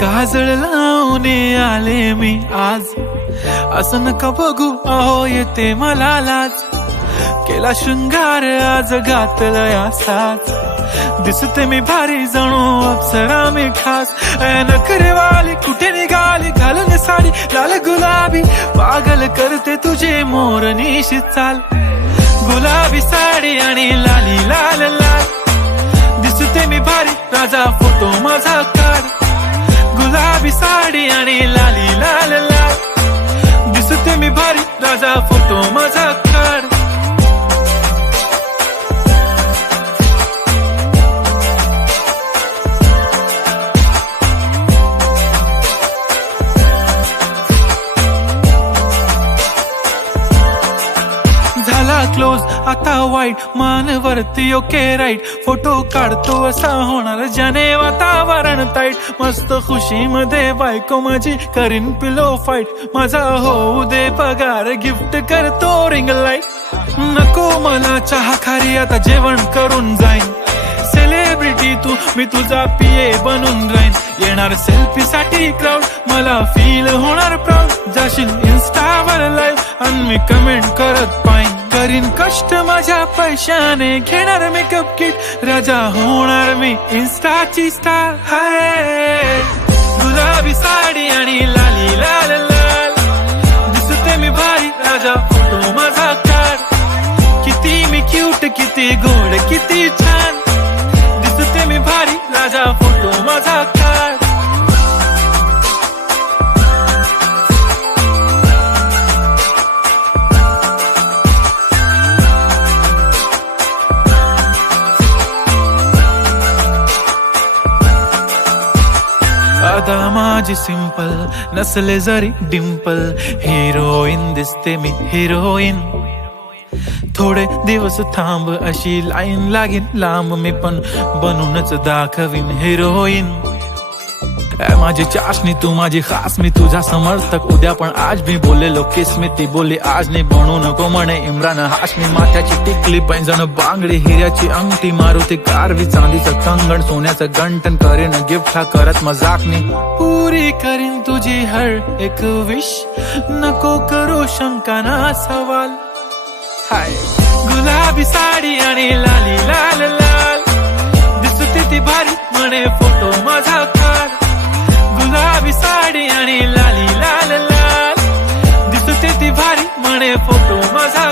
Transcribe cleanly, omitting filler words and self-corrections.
काजळ लावून आले मी आज, असं नका बघू अहो येते मला लाज. केला शृंगार आज घातलंय असाच, दिसते मी भारी जणू अप्सरा मी खास. नखरेवाली कुठे निघाली घालून साडी लाल गुलाबी, पागल करते तुझे मोरनीशी चाल. गुलाबी साडी आणि लाली लाल लाल, दिसते मी भारी राजा फोटो माझा काढ. गुलाबी साडी आणि लाली लाल लाल, दिसते मी भारी राजा फोटो माझा काढ. झाला क्लोज आता वाईट, मानवरती ओके राईट. फोटो काढतो असा होणार ज्याने वातावरण ताईट. मस्त खुशी मध्ये बायको माझी करीन पिलो फाईट. माझा होऊ दे पगार गिफ्ट करतो रिंग लाईट. नको मला चहा खारी आता जेवण करून जाईन. सेलिब्रिटी तू मी तुझा पिये बनून राहीन. येणार सेल्फी साठी क्राऊड मला फील होणार प्राऊड. जाशील इन्स्टावर लाईव्ह आणि मी कमेंट करत पाईन. करीन कष्ट माझ्या पैशाने घेणार मेकअप किट. राजा होणार मी इन्स्टाची स्टार. हाय गुलाबी साडी आणि लाली लाल लाल, दिसते मी भारी राजा फोटो माझा काढ. किती मी क्यूट किती गोड किती छान, दिसते मी भारी राजा फोटो माझा काढ. आता माझी सिंपल नसले जरी डिंपल, हिरोईन दिसते मी हिरोईन. थोडे दिवस थांब अशी लाईन लागेल लांब, मी पण बनूनच दाखवीन हिरोईन. माझी चाशनी तू माझी खास, मी तुझा समर्थक उद्या पण आज. मी बोललेलो किस मी ती बोलली आज नाही. बनू नको म्हणे इम्रान हाशमी. माथ्याची टिकली पैंजण बांगडी, हिऱ्याची अंगठी, मारुती कारवी, चांदीचं कंगण, सोन्याचं गंटन. करीन गिफ्ट हा करत मजाकनी. पुरी करीन तुझी हर एक विश, नको करू शंका ना सवाल. हाय गुलाबी साडी आणि लाली लाल लाल, दिसते ती भारी म्हणे फोटो माझा काढ. गुलाबी साडी आणि लाली लाल लाल, दिसते ती भारी म्हणे फोटो माझा